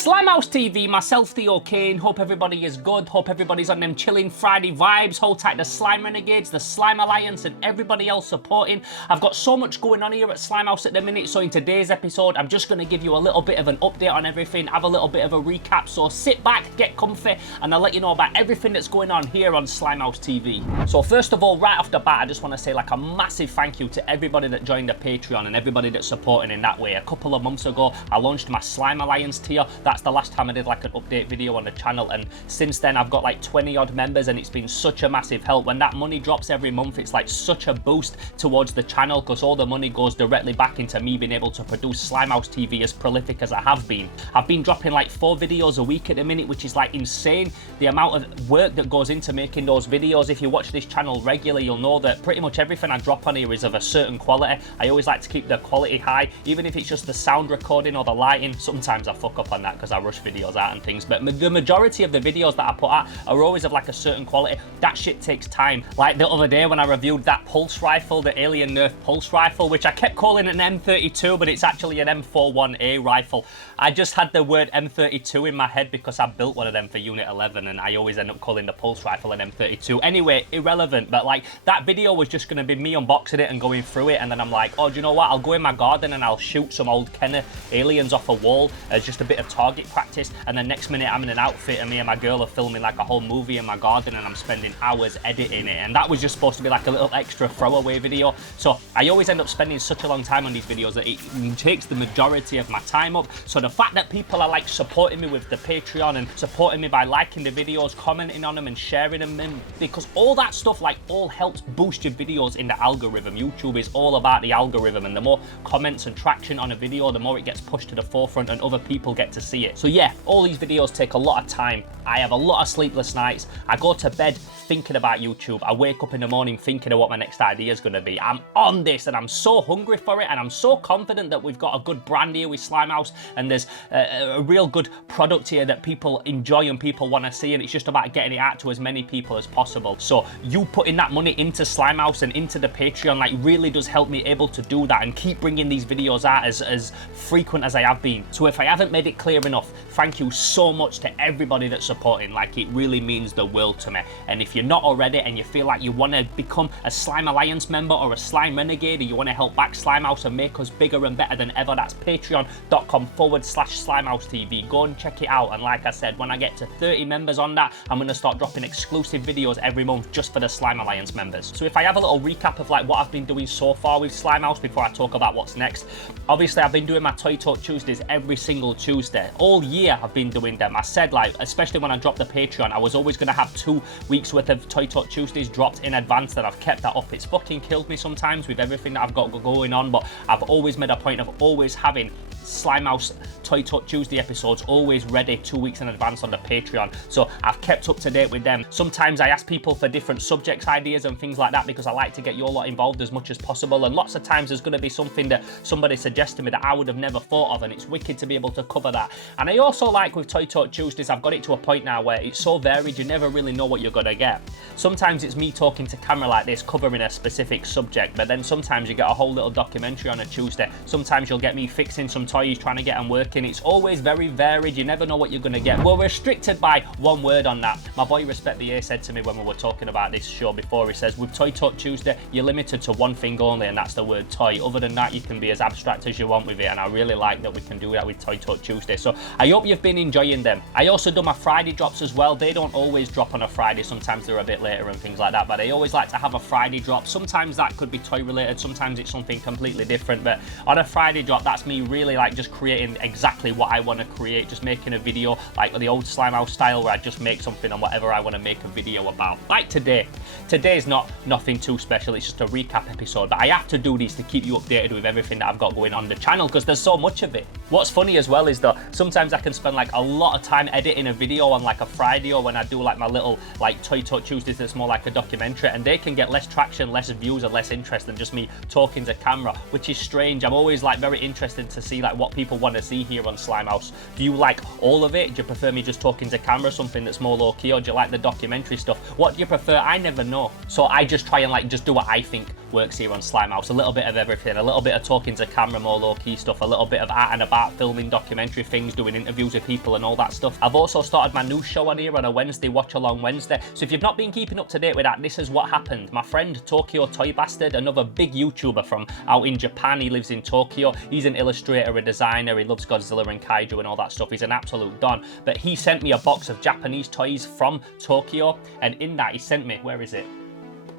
Slimehouse TV, myself Theo Kane, hope everybody is good, hope everybody's on them chilling Friday vibes, hold tight the Slime Renegades, the Slime Alliance and everybody else supporting. I've got so much going on here at Slimehouse at the minute, so in today's episode I'm just going to give you a little bit of an update on everything, have a little bit of a recap, so sit back, get comfy and I'll let you know about everything that's going on here on Slimehouse TV. So first of all, right off the bat, I just want to say like a massive thank you to everybody that joined the Patreon and everybody that's supporting in that way. A couple of months ago I launched my Slime Alliance tier. That's the last time I did like an update video on the channel, and since then I've got like 20 odd members and it's been such a massive help. When that money drops every month, it's like such a boost towards the channel because all the money goes directly back into me being able to produce Slimehouse TV as prolific as I have been. I've been dropping like 4 videos a week at the minute, which is like insane. The amount of work that goes into making those videos. If you watch this channel regularly, you'll know that pretty much everything I drop on here is of a certain quality. I always like to keep the quality high, even if it's just the sound recording or the lighting. Sometimes I fuck up on that because I rush videos out and things, but the majority of the videos that I put out are always of like a certain quality. That shit takes time. Like the other day when I reviewed that pulse rifle, the Alien Nerf pulse rifle, which I kept calling an M32, but it's actually an M41A rifle. I just had the word M32 in my head because I built one of them for Unit 11 and I always end up calling the pulse rifle an M32. Anyway, irrelevant, but like that video was just going to be me unboxing it and going through it, and then I'm like, oh, do you know what? I'll go in my garden and I'll shoot some old Kenner aliens off a wall as just a bit of target practice, and then next minute I'm in an outfit and me and my girl are filming like a whole movie in my garden and I'm spending hours editing it, and that was just supposed to be like a little extra throwaway video. So I always end up spending such a long time on these videos that it takes the majority of my time up. So the fact that people are like supporting me with the Patreon and supporting me by liking the videos, commenting on them and sharing them, because all that stuff like all helps boost your videos in the algorithm. YouTube is all about the algorithm, and the more comments and traction on a video, the more it gets pushed to the forefront and other people get to see it. So yeah, all these videos take a lot of time. I have a lot of sleepless nights. I go to bed thinking about YouTube. I wake up in the morning thinking of what my next idea is going to be. I'm on this and I'm so hungry for it, and I'm so confident that we've got a good brand here with Slimehouse and there's a real good product here that people enjoy and people want to see, and it's just about getting it out to as many people as possible. So you putting that money into Slimehouse and into the Patreon like really does help me able to do that and keep bringing these videos out as frequent as I have been. So if I haven't made it clear enough, thank you so much to everybody that's supporting. Like, it really means the world to me. And if you're not already and you feel like you want to become a Slime Alliance member or a Slime Renegade, or you want to help back Slimehouse and make us bigger and better than ever, that's patreon.com/Slimehouse TV. Go and check it out. And like I said, when I get to 30 members on that, I'm going to start dropping exclusive videos every month just for the Slime Alliance members. So if I have a little recap of like what I've been doing so far with Slimehouse before I talk about what's next. Obviously I've been doing my Toy Talk Tuesdays every single Tuesday. All year I've been doing them. I said, like, especially when I dropped the Patreon, I was always going to have 2 weeks worth of Toy Talk Tuesdays dropped in advance, and I've kept that up. It's fucking killed me sometimes with everything that I've got going on, but I've always made a point of always having Slimehouse Toy Talk Tuesday episodes always ready 2 weeks in advance on the Patreon. So I've kept up to date with them. Sometimes I ask people for different subjects, ideas and things like that because I like to get you all lot involved as much as possible, and lots of times there's going to be something that somebody suggests to me that I would have never thought of, and it's wicked to be able to cover that. And I also like with Toy Talk Tuesdays, I've got it to a point now where it's so varied you never really know what you're going to get. Sometimes it's me talking to camera like this covering a specific subject, but then sometimes you get a whole little documentary on a Tuesday. Sometimes you'll get me fixing some toys, trying to get them working. It's always very varied. You never know what you're going to get. We're restricted by one word on that. My boy Respect the A said to me when we were talking about this show before, he says, with Toy Talk Tuesday, you're limited to one thing only, and that's the word toy. Other than that, you can be as abstract as you want with it, and I really like that we can do that with Toy Talk Tuesday. So I hope you've been enjoying them. I also do my Friday drops as well. They don't always drop on a Friday. Sometimes they're a bit later and things like that, but I always like to have a Friday drop. Sometimes that could be toy related, sometimes it's something completely different, but on a Friday drop, that's me really like just creating exactly what I want to create, just making a video like the old Slimehouse style where I just make something on whatever I want to make a video about. Like today. Today's nothing too special, it's just a recap episode, but I have to do these to keep you updated with everything that I've got going on the channel because there's so much of it. What's funny as well is that sometimes I can spend like a lot of time editing a video on like a Friday, or when I do like my little like Toy Talk Tuesdays that's more like a documentary, and they can get less traction, less views and less interest than just me talking to camera, which is strange. I'm always like very interested to see like what people want to see here on Slimehouse. Do you like all of it? Do you prefer me just talking to camera, something that's more low key, or do you like the documentary stuff? What do you prefer? I never know. So I just try and like just do what I think works here on Slimehouse. A little bit of everything, a little bit of talking to camera, more low-key stuff, a little bit of art and about, filming documentary things, doing interviews with people and all that stuff. I've also started my new show on here on a Wednesday, Watch Along Wednesday. So if you've not been keeping up to date with that, this is what happened. My friend Tokyo Toy Bastard, another big YouTuber from out in Japan, he lives in Tokyo. He's an illustrator, a designer, he loves Godzilla and Kaiju and all that stuff. He's an absolute don. But he sent me a box of Japanese toys from Tokyo, and in that he sent me, where is it?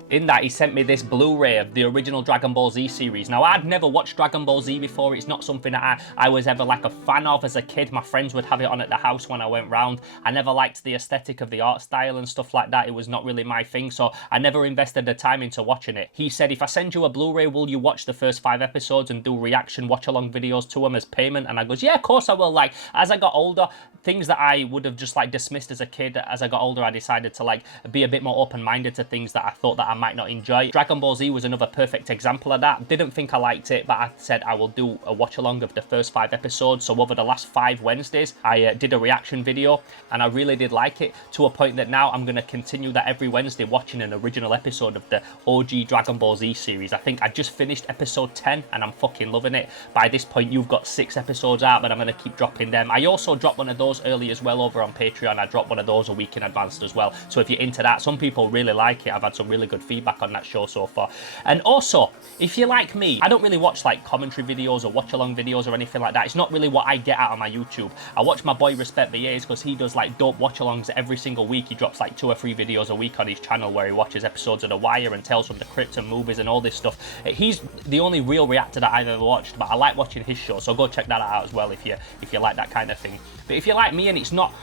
In that, he sent me this Blu-ray of the original Dragon Ball Z series. Now, I'd never watched Dragon Ball Z before. It's not something that I was ever like a fan of as a kid. My friends would have it on at the house when I went round. I never liked the aesthetic of the art style and stuff like that. It was not really my thing, so I never invested the time into watching it. He said, if I send you a Blu-ray, will you watch the first 5 episodes and do reaction watch-along videos to them as payment? And I goes, yeah, of course I will. Like, as I got older, things that I would have just like dismissed as a kid, as I got older, I decided to like be a bit more open-minded to things that I thought that I might not enjoy. Dragon Ball Z was another perfect example of that. Didn't think I liked it, but I said I will do a watch along of the first 5 episodes. So over the last 5 Wednesdays, I did a reaction video, and I really did like it, to a point that now I'm going to continue that every Wednesday, watching an original episode of the OG Dragon Ball Z series. I think I just finished episode 10 and I'm fucking loving it. By this point, you've got 6 episodes out, but I'm going to keep dropping them. I also dropped one of those early as well over on Patreon. I dropped one of those a week in advance as well. So if you're into that, some people really like it. I've had some really good feedback on that show so far. And also, if you're like me, I don't really watch like commentary videos or watch along videos or anything like that. It's not really what I get out of my YouTube. I watch my boy Respect VAs because he does like dope watch alongs every single week. He drops like 2 or 3 videos a week on his channel where he watches episodes of The Wire and Tales from the Crypt and movies and all this stuff. He's the only real reactor that I've ever watched, but I like watching his show, so go check that out as well if you like that kind of thing. But if you're like me and it's not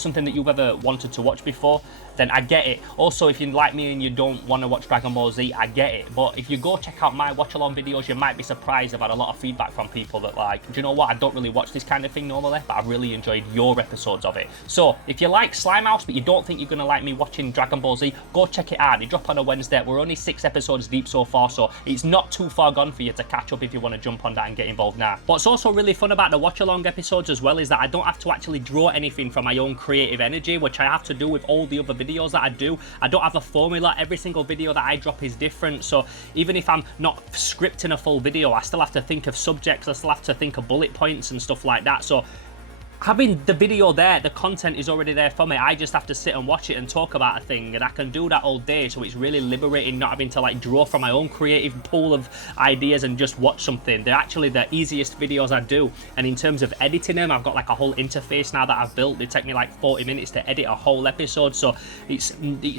something that you've ever wanted to watch before, then I get it. Also, if you're like me and you don't want to watch Dragon Ball Z, I get it. But if you go check out my watch-along videos, you might be surprised. I've had a lot of feedback from people that like, do you know what, I don't really watch this kind of thing normally, but I've really enjoyed your episodes of it. So, if you like Slimehouse, but you don't think you're going to like me watching Dragon Ball Z, go check it out. They drop on a Wednesday. We're only 6 episodes deep so far, so it's not too far gone for you to catch up if you want to jump on that and get involved now. What's also really fun about the watch-along episodes as well is that I don't have to actually draw anything from my own creative energy, which I have to do with all the other videos that I do. I don't have a formula. Every single video that I drop is different, so even if I'm not scripting a full video, I still have to think of subjects, I still have to think of bullet points and stuff like that. So having the video there, the content is already there for me. I just have to sit and watch it and talk about a thing, and I can do that all day. So it's really liberating not having to like draw from my own creative pool of ideas and just watch something. They're actually the easiest videos I do, and in terms of editing them, I've got like a whole interface now that I've built. They take me like 40 minutes to edit a whole episode, so it's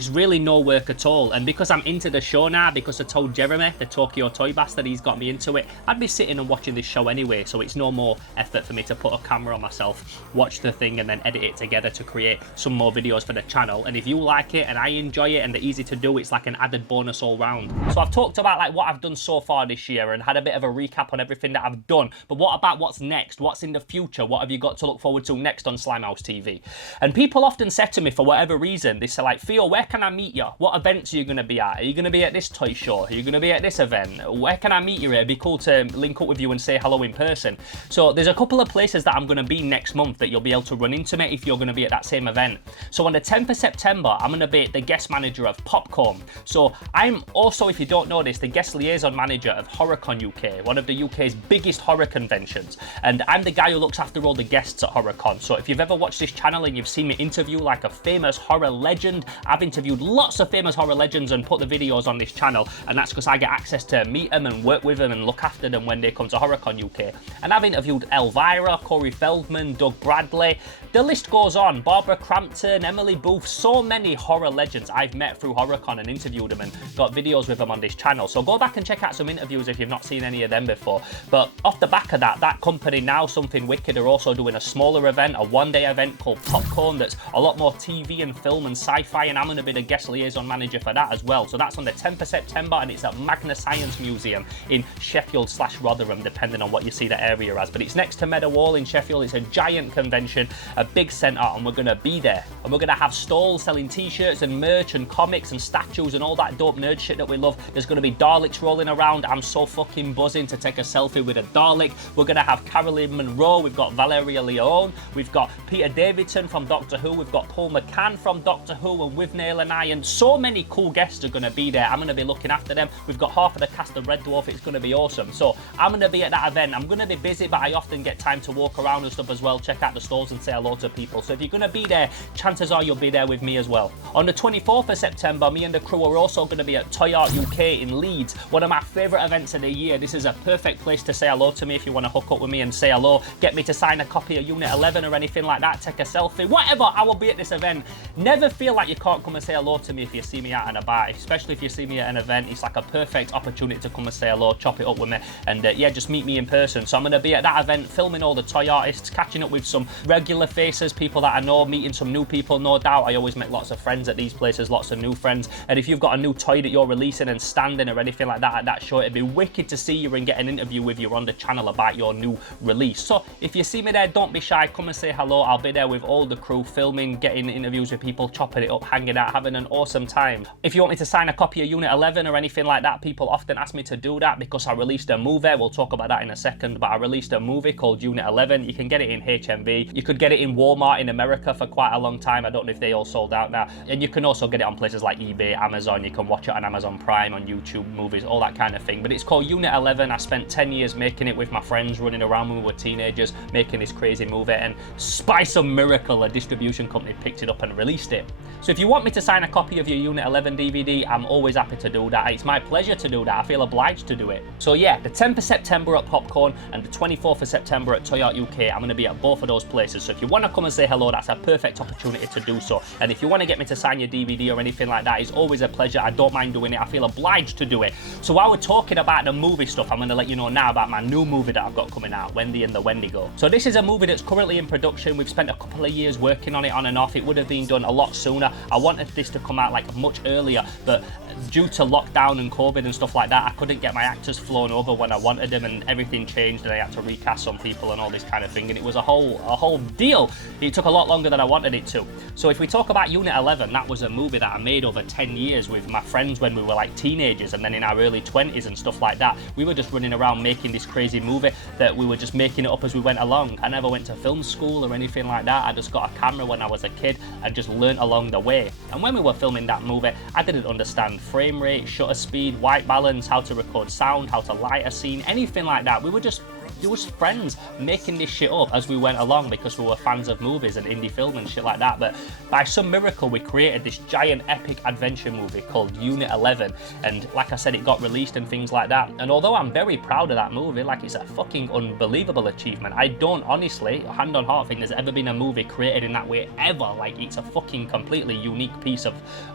really no work at all. And because I'm into the show now, because I told Jeremy, the Tokyo Toy Bastard, he's got me into it, I'd be sitting and watching this show anyway, so it's no more effort for me to put a camera on myself, watch the thing and then edit it together to create some more videos for the channel. And if you like it and I enjoy it and they're easy to do, it's like an added bonus all round. So I've talked about like what I've done so far this year and had a bit of a recap on everything that I've done, but what about what's next? What's in the future? What have you got to look forward to next on Slimehouse TV? And people often said to me, for whatever reason, they say like, Theo, where can I meet you? What events are you going to be at? Are you going to be at this toy show? Are you going to be at this event? Where can I meet you? It'd be cool to link up with you and say hello in person. So there's a couple of places that I'm going to be next month that you'll be able to run into me if you're going to be at that same event. So on the 10th of September, I'm going to be the guest manager of Popcorn. So I'm also, if you don't know this, the guest liaison manager of HorrorCon UK, one of the UK's biggest horror conventions. And I'm the guy who looks after all the guests at HorrorCon. So if you've ever watched this channel and you've seen me interview like a famous horror legend, I've interviewed lots of famous horror legends and put the videos on this channel, and that's because I get access to meet them and work with them and look after them when they come to HorrorCon UK. And I've interviewed Elvira, Corey Feldman, Doug Bradley, the list goes on, Barbara Crampton, Emily Booth, so many horror legends I've met through HorrorCon and interviewed them and got videos with them on this channel. So go back and check out some interviews if you've not seen any of them before. But off the back of that company now, Something Wicked, are also doing a smaller event, a one-day event called Popcorn that's a lot more TV and film and sci-fi, and I'm going to be the guest liaison manager for that as well. So that's on the 10th of September and it's at Magna Science Museum in Sheffield/Rotherham, depending on what you see the area as. But it's next to Meadowhall in Sheffield. It's a giant convention. a big centre, and we're going to be there. And we're going to have stalls selling t-shirts and merch and comics and statues and all that dope nerd shit that we love. There's going to be Daleks rolling around. I'm so fucking buzzing to take a selfie with a Dalek. We're going to have Caroline Munro. We've got Valeria Leone. We've got Peter Davidson from Doctor Who. We've got Paul McCann from Doctor Who and with Nail and I. And so many cool guests are going to be there. I'm going to be looking after them. We've got half of the cast of Red Dwarf. It's going to be awesome. So I'm going to be at that event. I'm going to be busy, but I often get time to walk around and stuff as well, check out the stalls and say hello to people. So if you're going to be there, chances are you'll be there with me as well. On the 24th of September, me and the crew are also going to be at Toy Art UK in Leeds, one of my favourite events of the year. This is a perfect place to say hello to me if you want to hook up with me and say hello, get me to sign a copy of Unit 11 or anything like that, take a selfie, whatever. I will be at this event. Never feel like you can't come and say hello to me if you see me out and about, especially if you see me at an event. It's like a perfect opportunity to come and say hello, chop it up with me, and yeah, just meet me in person. So I'm going to be at that event filming all the toy artists, catching up with some regular faces, people that I know, meeting some new people, no doubt. I always make lots of friends at these places, lots of new friends. And if you've got a new toy that you're releasing and standing or anything like that at that show, it'd be wicked to see you and get an interview with you on the channel about your new release. So if you see me there, don't be shy, come and say hello. I'll be there with all the crew, filming, getting interviews with people, chopping it up, hanging out, having an awesome time. If you want me to sign a copy of Unit 11 or anything like that, people often ask me to do that because I released a movie. We'll talk about that in a second, but I released a movie called Unit 11. You can get it in HMV. You could get it in Walmart in America for quite a long time. I don't know if they all sold out now. And you can also get it on places like eBay, Amazon. You can watch it on Amazon Prime, on YouTube movies, all that kind of thing. But it's called Unit 11. I spent 10 years making it with my friends, running around when we were teenagers, making this crazy movie, and by some miracle, a distribution company picked it up and released it. So if you want me to sign a copy of your Unit 11 DVD, I'm always happy to do that. It's my pleasure to do that. I feel obliged to do it. So yeah, the 10th of September at Popcorn and the 24th of September at Toy Art UK. I'm going to be at both of those places. So if you want to come and say hello, that's a perfect opportunity to do so. And if you want to get me to sign your DVD or anything like that, it's always a pleasure. I don't mind doing it. I feel obliged to do it. So while we're talking about the movie stuff, I'm going to let you know now about my new movie that I've got coming out, Wendy and the Wendigo. So this is a movie that's currently in production. We've spent a couple of years working on it on and off. It would have been done a lot sooner. I wanted this to come out like much earlier, but due to lockdown and COVID and stuff like that, I couldn't get my actors flown over when I wanted them, and everything changed and I had to recast some people and all this kind of thing, and it was a whole deal. It took a lot longer than I wanted it to. So if we talk about Unit 11, that was a movie that I made over 10 years with my friends when we were like teenagers and then in our early 20s and stuff like that. We were just running around making this crazy movie that we were just making it up as we went along. I never went to film school or anything like that. I just got a camera when I was a kid and just learnt along the way. And when we were filming that movie, I didn't understand frame rate, shutter speed, white balance, how to record sound, how to light a scene, anything like that. We were just friends making this shit up as we went along because we were fans of movies and indie film and shit like that. But by some miracle, we created this giant epic adventure movie called Unit 11, and like I said, it got released and things like that. And although I'm very proud of that movie, like, it's a fucking unbelievable achievement. I don't honestly, hand on heart, think there's ever been a movie created in that way ever. Like, it's a fucking completely unique piece of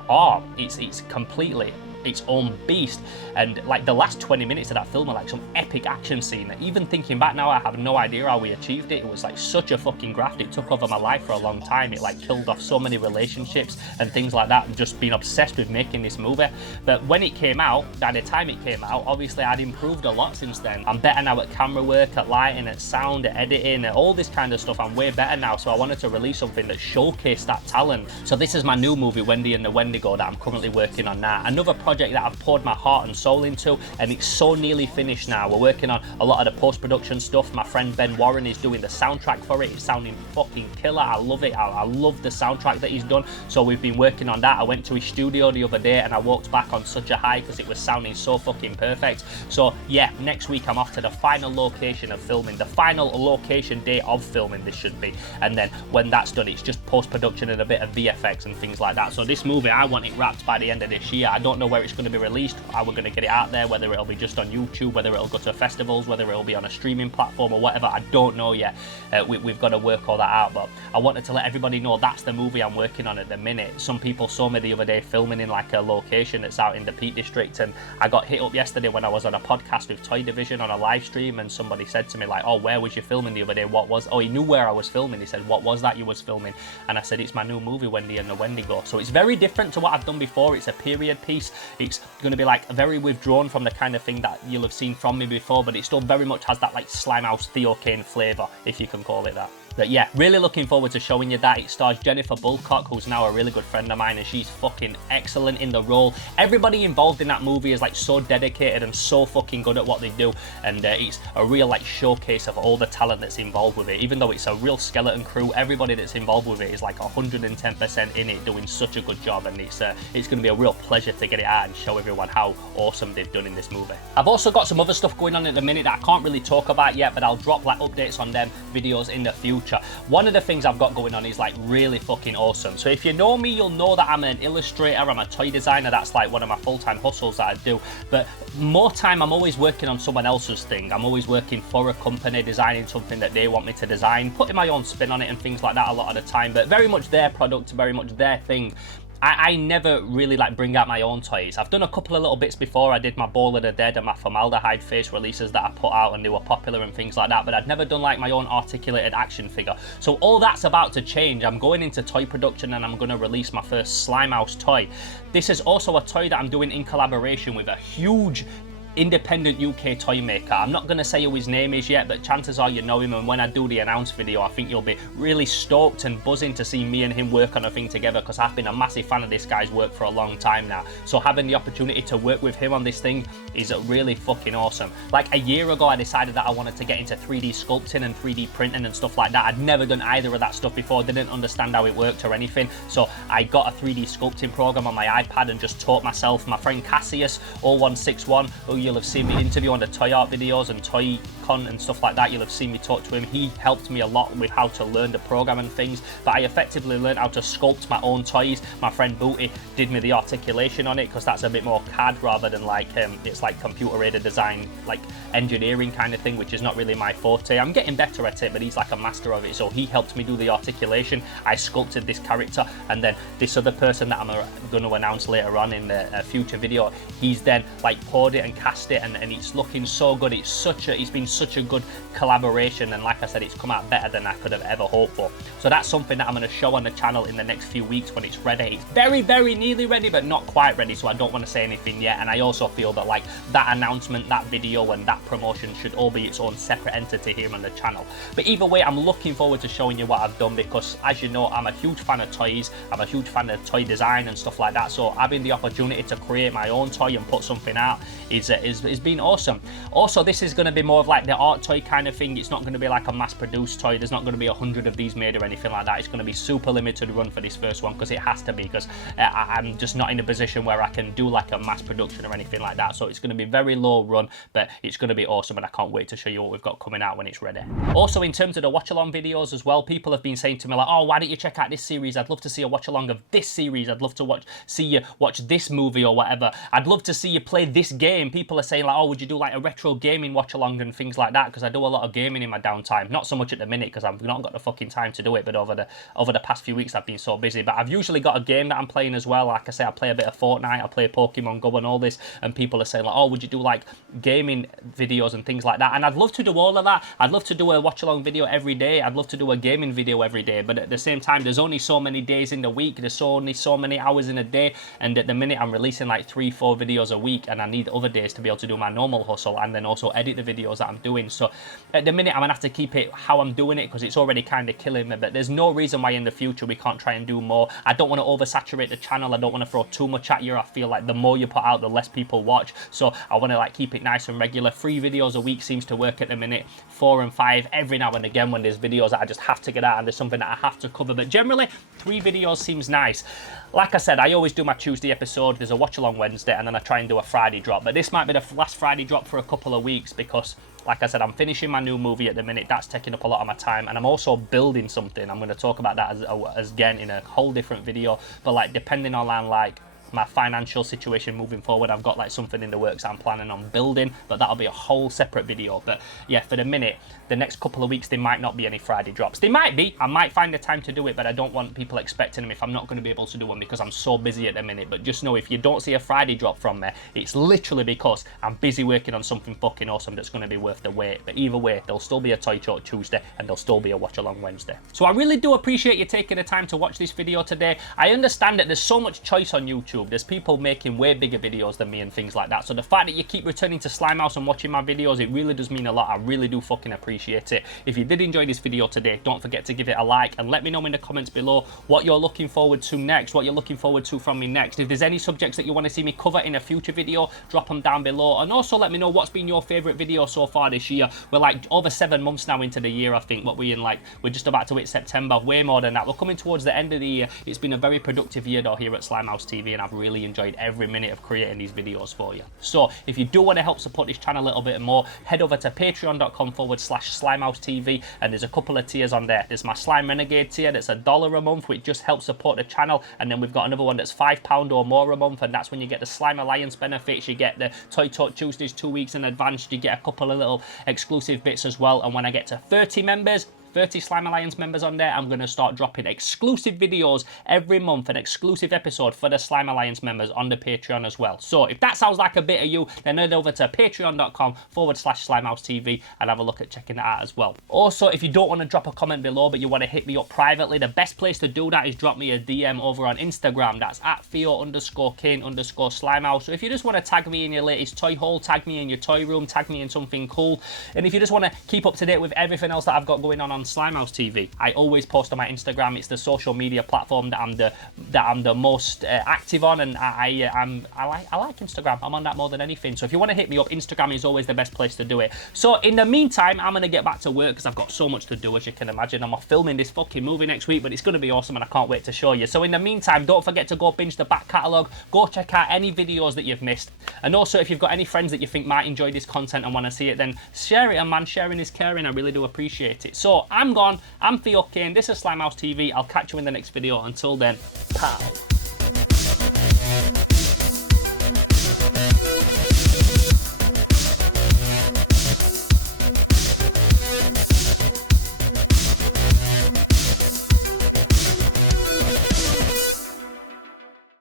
art. It's completely its own beast. And like the last 20 minutes of that film are like some epic action scene that, even thinking back now, I have no idea how we achieved it. It was like such a fucking graft. It took over my life for a long time. It like killed off so many relationships and things like that. I've just been obsessed with making this movie. But when it came out, by the time it came out, obviously I'd improved a lot since then. I'm better now at camera work, at lighting, at sound, at editing, at all this kind of stuff. I'm way better now, so I wanted to release something that showcased that talent. So this is my new movie, Wendy and the Wendigo, that I'm currently working on now. Another project that I've poured my heart and soul into, and it's so nearly finished now. We're working on a lot of the post-production stuff. My friend Ben Warren is doing the soundtrack for it. It's sounding fucking killer. I love it. I love the soundtrack that he's done. So we've been working on that. I went to his studio the other day and I walked back on such a high because it was sounding so fucking perfect. So yeah, next week I'm off to the final location of filming, the final location day of filming this should be. And then when that's done, it's just post-production and a bit of VFX and things like that. So this movie, I want it wrapped by the end of this year. I don't know where it's going to be released, how we're going to get it out there, whether it'll be just on YouTube, whether it'll go to festivals, whether it'll be on a streaming platform or whatever. I don't know yet. We've got to work all that out, but I wanted to let everybody know that's the movie I'm working on at the minute. Some people saw me the other day filming in like a location that's out in the Peak District, and I got hit up yesterday when I was on a podcast with Toy Division on a live stream, and somebody said to me like, oh, where was you filming the other day? He knew where I was filming. He said, what was that you was filming? And I said, it's my new movie, Wendy and the Wendigo. So it's very different to what I've done before. It's a period piece. It's going to be like very withdrawn from the kind of thing that you'll have seen from me before, but it still very much has that like Slimehouse Theo Kane flavour, if you can call it that. But yeah, really looking forward to showing you that. It stars Jennifer Bulcock, who's now a really good friend of mine, and she's fucking excellent in the role. Everybody involved in that movie is like so dedicated and so fucking good at what they do, and it's a real like showcase of all the talent that's involved with it. Even though it's a real skeleton crew, everybody that's involved with it is like 110% in it, doing such a good job, and it's going to be a real pleasure to get it out and show everyone how awesome they've done in this movie. I've also got some other stuff going on at the minute that I can't really talk about yet, but I'll drop like updates on them videos in the future. One of the things I've got going on is like really fucking awesome. So if you know me, you'll know that I'm an illustrator, I'm a toy designer. That's like one of my full-time hustles that I do. But more time, I'm always working on someone else's thing. I'm always working for a company, designing something that they want me to design, putting my own spin on it and things like that a lot of the time, but very much their product, very much their thing. I never really like bring out my own toys. I've done a couple of little bits before. I did my Ball of the Dead and my Formaldehyde face releases that I put out, and they were popular and things like that, but I'd never done like my own articulated action figure. So all that's about to change. I'm going into toy production and I'm going to release my first Slimehouse toy. This is also a toy that I'm doing in collaboration with a huge independent UK toy maker. I'm not going to say who his name is yet, but chances are you know him, and when I do the announce video, I think you'll be really stoked and buzzing to see me and him work on a thing together, because I've been a massive fan of this guy's work for a long time now. So having the opportunity to work with him on this thing is really fucking awesome. Like a year ago, I decided that I wanted to get into 3D sculpting and 3D printing and stuff like that. I'd never done either of that stuff before, didn't understand how it worked or anything. So I got a 3D sculpting program on my iPad and just taught myself. My friend Cassius 0161, who you'll have seen me interview on the toy art videos and toy con and stuff like that, you'll have seen me talk to him. He helped me a lot with how to learn the program and things, but I effectively learned how to sculpt my own toys. My friend Booty did me the articulation on it, because that's a bit more CAD rather than like it's like computer aided design, like engineering kind of thing, which is not really my forte. I'm getting better at it, but he's like a master of it, so he helped me do the articulation. I sculpted this character, and then this other person that I'm going to announce later on in the future video, he's then like poured it and cast it, and it's looking so good. It's been such a good collaboration, and like I said, it's come out better than I could have ever hoped for. So that's something that I'm going to show on the channel in the next few weeks when it's ready. It's very, very nearly ready, but not quite ready, so I don't want to say anything yet. And I also feel that like that announcement, that video, and that promotion should all be its own separate entity here on the channel. But either way, I'm looking forward to showing you what I've done, because as you know, I'm a huge fan of toys. I'm a huge fan of toy design and stuff like that, so having the opportunity to create my own toy and put something out is been awesome. Also, this is going to be more of like the art toy kind of thing. It's not going to be like a mass-produced toy. There's not going to be 100 of these made or anything like that. It's going to be super limited run for this first one, because it has to be, because I'm just not in a position where I can do like a mass production or anything like that. So it's going to be very low run, but it's going to be awesome, and I can't wait to show you what we've got coming out when it's ready. Also, in terms of the watch-along videos as well, people have been saying to me like, oh, why don't you check out this series? I'd love to see a watch-along of this series. I'd love to see you watch this movie or whatever. I'd love to see you play this game. People are saying like, oh, would you do like a retro gaming watch-along and things like that, because I do a lot of gaming in my downtime. Not so much at the minute, because I've not got the fucking time to do it, but over the past few weeks I've been so busy. But I've usually got a game that I'm playing as well. Like I say, I play a bit of Fortnite, I play Pokemon Go and all this, and people are saying like, oh, would you do like gaming videos and things like that? And I'd love to do all of that. I'd love to do a watch-along video every day. I'd love to do a gaming video every day, but at the same time, there's only so many days in the week, there's only so many hours in a day, and at the minute I'm releasing like 3-4 videos a week, and I need other days to be able to do my normal hustle and then also edit the videos that I'm doing. So at the minute I'm gonna have to keep it how I'm doing it, because it's already kind of killing me, but there's no reason why in the future we can't try and do more. I don't want to oversaturate the channel. I don't want to throw too much at you. I feel like the more you put out, the less people watch, so I want to like keep it nice and regular. 3 videos a week seems to work at the minute. 4 and 5 every now and again when there's videos that I just have to get out and there's something that I have to cover, but generally 3 videos seems nice. Like I said, I always do my Tuesday episode, there's a watch along Wednesday, and then I try and do a Friday drop, but this might be the last Friday drop for a couple of weeks, because like I said, I'm finishing my new movie at the minute. That's taking up a lot of my time, and I'm also building something. I'm going to talk about that as again in a whole different video, but like depending on like my financial situation moving forward, I've got like something in the works I'm planning on building, but that'll be a whole separate video. But yeah, for the minute, the next couple of weeks there might not be any Friday drops. They might be, I might find the time to do it, but I don't want people expecting them if I'm not going to be able to do them, because I'm so busy at the minute. But just know, if you don't see a Friday drop from me, it's literally because I'm busy working on something fucking awesome that's going to be worth the wait. But either way, there'll still be a Toy Talk Tuesday, and there'll still be a watch along Wednesday. So I really do appreciate you taking the time to watch this video today. I understand that there's so much choice on YouTube. YouTube. There's people making way bigger videos than me and things like that. So the fact that you keep returning to Slimehouse and watching my videos, it really does mean a lot. I really do fucking appreciate it. If you did enjoy this video today, don't forget to give it a like and let me know in the comments below what you're looking forward to next, what you're looking forward to from me next. If there's any subjects that you want to see me cover in a future video, drop them down below. And also let me know what's been your favorite video so far this year. We're like over 7 months now into the year, I think. What we're in, like, we're just about to hit September, way more than that. We're coming towards the end of the year. It's been a very productive year though here at Slimehouse TV, and I've really enjoyed every minute of creating these videos for you. So if you do want to help support this channel a little bit more, head over to patreon.com/Slimehouse TV, and there's a couple of tiers on there. There's my Slime Renegade tier that's $1 a month, which just helps support the channel, and then we've got another one that's £5 or more a month, and that's when you get the Slime Alliance benefits. You get the Toy Talk Tuesdays 2 weeks in advance. You get a couple of little exclusive bits as well, and when I get to 30 members, 30 Slime Alliance members on there, I'm going to start dropping exclusive videos every month, an exclusive episode for the Slime Alliance members on the Patreon as well. So if that sounds like a bit of you, then head over to patreon.com/Slimehouse TV and have a look at checking that out as well. Also, if you don't want to drop a comment below, but you want to hit me up privately, the best place to do that is drop me a DM over on Instagram. That's at Theo_Kane_Slimehouse. So if you just want to tag me in your latest toy haul, tag me in your toy room, tag me in something cool, and if you just want to keep up to date with everything else that I've got going on Slimehouse TV, I always post on my Instagram. It's the social media platform that I'm the most active on, and I like Instagram. I'm on that more than anything. So if you want to hit me up, Instagram is always the best place to do it. So in the meantime, I'm gonna get back to work because I've got so much to do, as you can imagine. I'm filming this fucking movie next week, but it's gonna be awesome, and I can't wait to show you. So in the meantime, don't forget to go binge the back catalogue. Go check out any videos that you've missed, and also if you've got any friends that you think might enjoy this content and want to see it, then share it. And man, sharing is caring. I really do appreciate it. So I'm gone. I'm Theo Kane. This is Slimehouse TV. I'll catch you in the next video. Until then, pow.